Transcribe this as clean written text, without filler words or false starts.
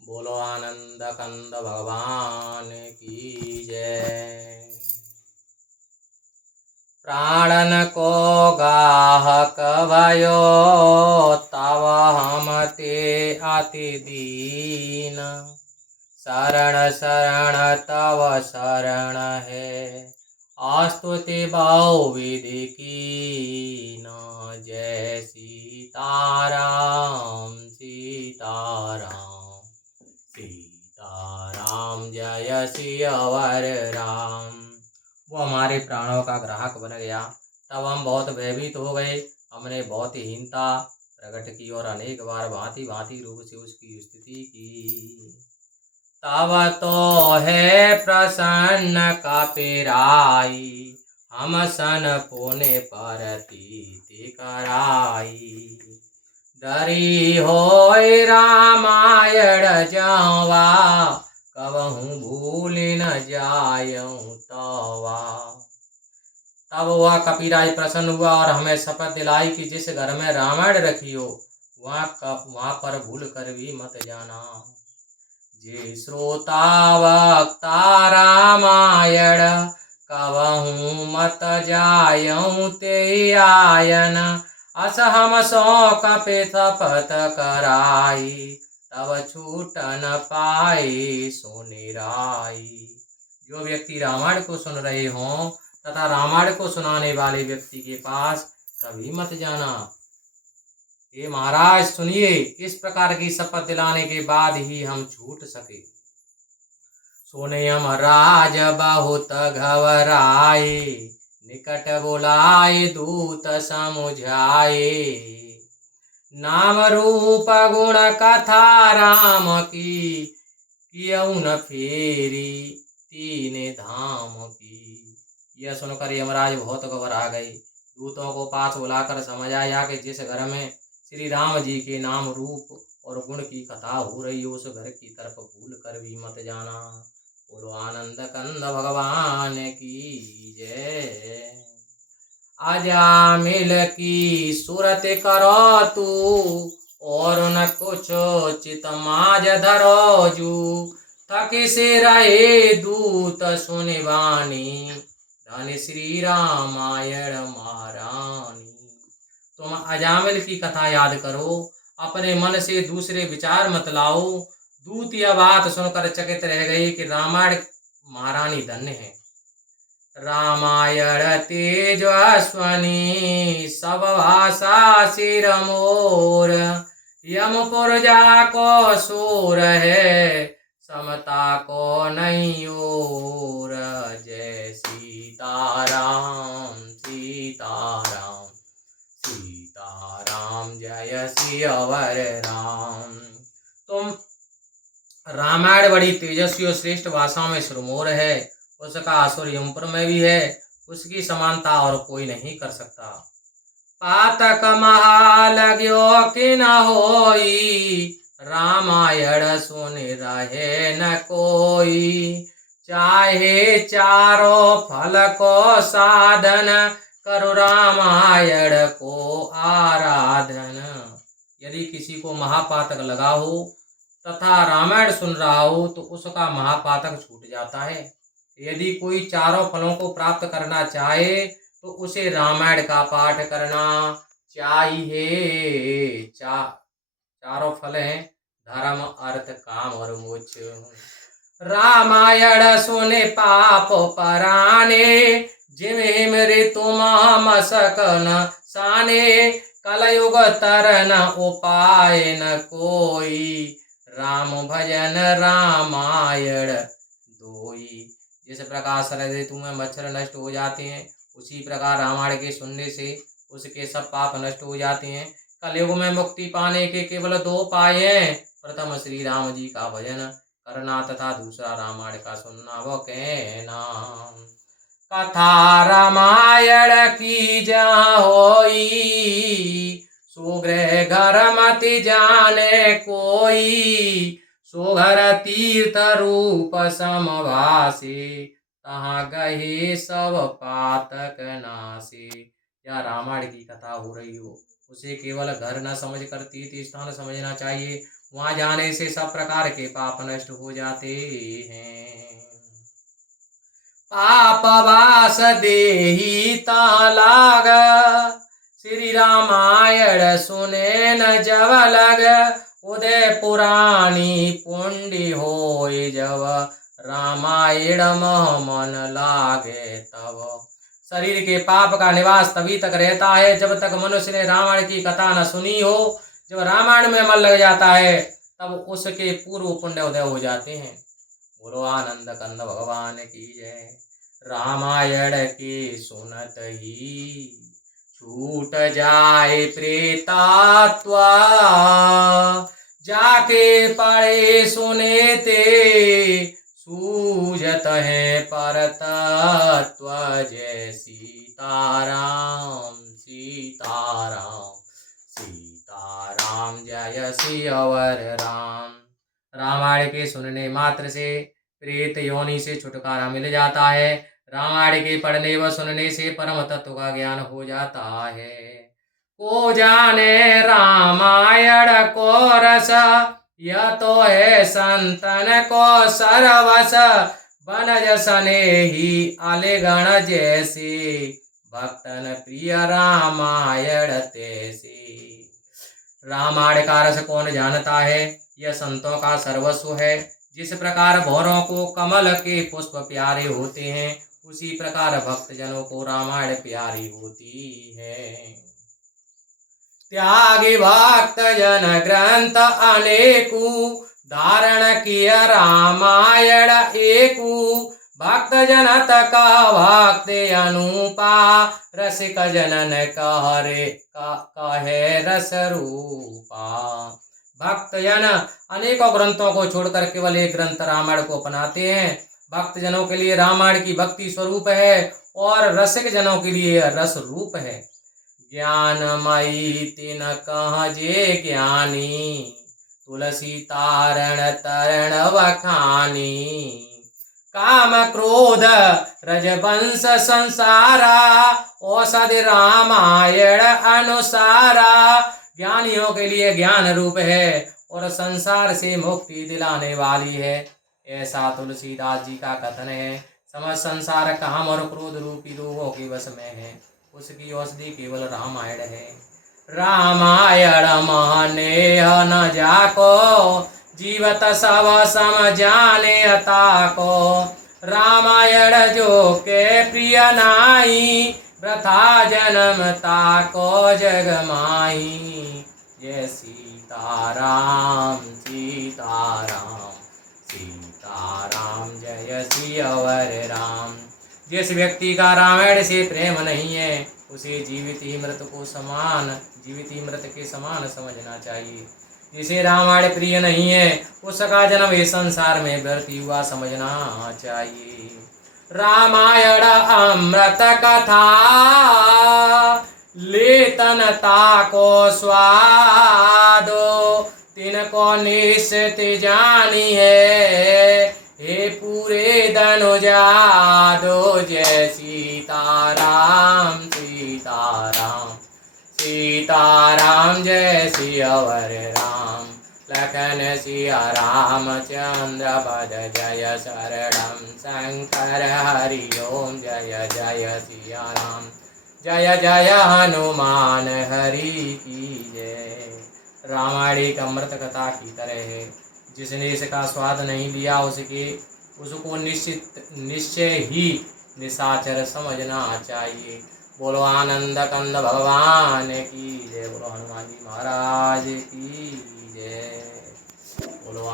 बोलो आनंद कंद भगवान की जय। प्राणन को गाहक भयो तव हम ते अति दीन। शरण शरण तव शरण है आस्तुति बहुविधि कीन। जय सीताराम सीताराम सीताराम जय सियावर राम। वो हमारे प्राणों का ग्राहक बन गया। तब हम बहुत भयभीत हो गए। हमने बहुत हीनता प्रकट की और अनेक बार भांति भांति रूप से उसकी स्तुति की। तब तो है प्रसन्न कपिराई हम सन पुण्य परतीति कराई। डरी होय रामायण जावा कबहू भूल न जायूं तवा। तब वह कपिराज प्रसन्न हुआ और हमें शपथ दिलाई कि जिस घर में रामायण रखी हो वहाँ पर भूल कर भी मत जाना। जे श्रोता वक्ता रामायण कबहू मत जायूं ते आयन। अस हम सो कपि शपथ कराई तब छूट न पाई सो निराई। जो व्यक्ति रामायण को सुन रहे हों तथा रामायण को सुनाने वाले व्यक्ति के पास कभी मत जाना। हे महाराज सुनिए, इस प्रकार की शपथ दिलाने के बाद ही हम छूट सके। सुने राज बहुत घबराए निकट बुलाए दूत समुझाए। नाम रूप गुण कथा राम की कियऊ न फेरी तीन धाम की। यह सुनकर यमराज बहुत घबरा गए। दूतों को पास बुलाकर समझाया कि जिस घर में श्री राम जी के नाम रूप और गुण की कथा हो रही हो उस घर की तरफ भूल कर भी मत जाना। बोलो आनंद कंद भगवान की जय। अजामिल की सूरत करो तू और न कुछ चित माज धरो जू। थक से रहे दूत सुनि वाणी धन श्री रामायण महारानी। तुम अजामिल की कथा याद करो, अपने मन से दूसरे विचार मत लाओ। दूत यह बात सुनकर चकित रह गई कि रामायण महारानी धन्य है। रामायण तेजस्वनी सब भाषा सिर मोर। यमपुर जाको सूर है समता को नहीं और। जय सीताराम सीताराम सीताराम जय सियावर राम। तुम रामायण बड़ी तेजस्वी और श्रेष्ठ भाषा में सुरमोर है। उसका असुर यमपुर में भी है, उसकी समानता और कोई नहीं कर सकता। पातक महालग्यो कि न होई रामायण सुन रहे न कोई। चाहे चारों फल को साधन करु रामायण को आराधन। यदि किसी को महापातक लगा हो तथा रामायण सुन रहा हो तो उसका महापातक छूट जाता है। यदि कोई चारों फलों को प्राप्त करना चाहे तो उसे रामायण का पाठ करना चाहिए। चारों फल हैं धर्म अर्थ काम और मोक्ष। रामायण सुने पाप पराने जिम ऋतु मसकन साने। कलयुग तरन उपाय न कोई राम भजन रामायण दोई। जिस प्रकार शरद ऋतु में मच्छर नष्ट हो जाते हैं उसी प्रकार रामायण के सुनने से उसके सब पाप नष्ट हो जाते हैं। कलयुग में मुक्ति पाने के केवल दो उपाय हैं। प्रथम श्री राम जी का भजन करना तथा दूसरा रामायण का सुनना। वो कहना कथा रामायण की जहाँ होई सुगृह घर मति जाने कोई। सुघर तीर्थ रूप समभासे तहाँ गहे सब पातक नासे। या रामायण की कथा हो रही हो उसे केवल घर न समझ कर तीर्थ स्थान समझना चाहिए। वहां जाने से सब प्रकार के पाप नष्ट हो जाते हैं। पाप वास देही ता लाग, श्री रामायण सुने न जब लग, उदय पुराणी पुण्य होय जब, रामायण मह मन लागे तब। शरीर के पाप का निवास तभी तक रहता है जब तक मनुष्य ने रामायण की कथा न सुनी हो। जब रामायण में मन लग जाता है तब उसके पूर्व पुण्य उदय हो जाते हैं। बोलो आनंद कंद भगवान की जय। रामायण के सुनत ही छूट जाए प्रेतात्वा, जाके पढ़े सुने ते सूझत है परतत्व। जय सीताराम सीताराम सीताराम, जय सियावर राम। रामायण के सुनने मात्र से प्रेत योनि से छुटकारा मिल जाता है। रामायण के पढ़ने व सुनने से परम तत्व का ज्ञान हो जाता है। को जाने रामायण को रस, यह तो है संतन को सरवस। बनज सनेही अलिगण जैसे, भक्तन प्रिय रामायण तैसे। रामायण का रस कौन जानता है, यह संतों का सर्वस्व है। जिस प्रकार भौरों को कमल के पुष्प प्यारे होते हैं, उसी प्रकार भक्तजनों को रामायण प्यारी होती है। त्यागी भक्त जन ग्रंथ अनेकु, धारण किया रामायण एकु। भक्त जनत का भक्ति अनुपा, रसिक जनन कहे रस रूपा। भक्त जन अनेकों ग्रंथों को छोड़कर केवल एक ग्रंथ रामायण को अपनाते हैं। भक्त जनों के लिए रामायण की भक्ति स्वरूप है और रसिक जनों के लिए रस रूप है। ज्ञानमयी तिन कहजे ज्ञानी, तुलसी तारण तरण वखानी। काम क्रोध रजवंश संसारा, औषधि रामायण अनुसारा। ज्ञानियों के लिए ज्ञान रूप है और संसार से मुक्ति दिलाने वाली है, ऐसा तुलसीदास जी का कथन है। समस्त संसार काम और क्रोध रूपी रोगों के वश में है, उसकी औषधि केवल रामायण है। रामायण महनेह न जाको, जीवत सब सम जाने ताको। रामायण जो के प्रिय नाई, वृथा जन्म ताको जग माही। जय सीताराम सीताराम सीताराम, जय सियावर राम। जिस व्यक्ति का रामायण से प्रेम नहीं है, उसे जीवित ही मृत के समान समझना चाहिए। जिसे रामायण प्रिय नहीं है, उसका जन्म इस संसार में व्यर्थ हुआ समझना चाहिए। रामायण अमृत कथा, लेतन ताको स्वादो। तिनको निश्चित जानी है, हे पूरे धनुजादो। जय सीताराम सीताराम सीताराम, जय सियावर राम। लखन सिया रामचंद्र पद, जय शरणम शंकर हरि ओम। जय जय सिया राम, जय जय हनुमान हरि की जय। रामायण एक अमृत कथा की तरह है, जिसने इसका स्वाद नहीं लिया उसको निश्चय ही निशाचर समझना चाहिए। बोलो आनंद कंद भगवान की जय। बोलो हनुमान जी महाराज की जय।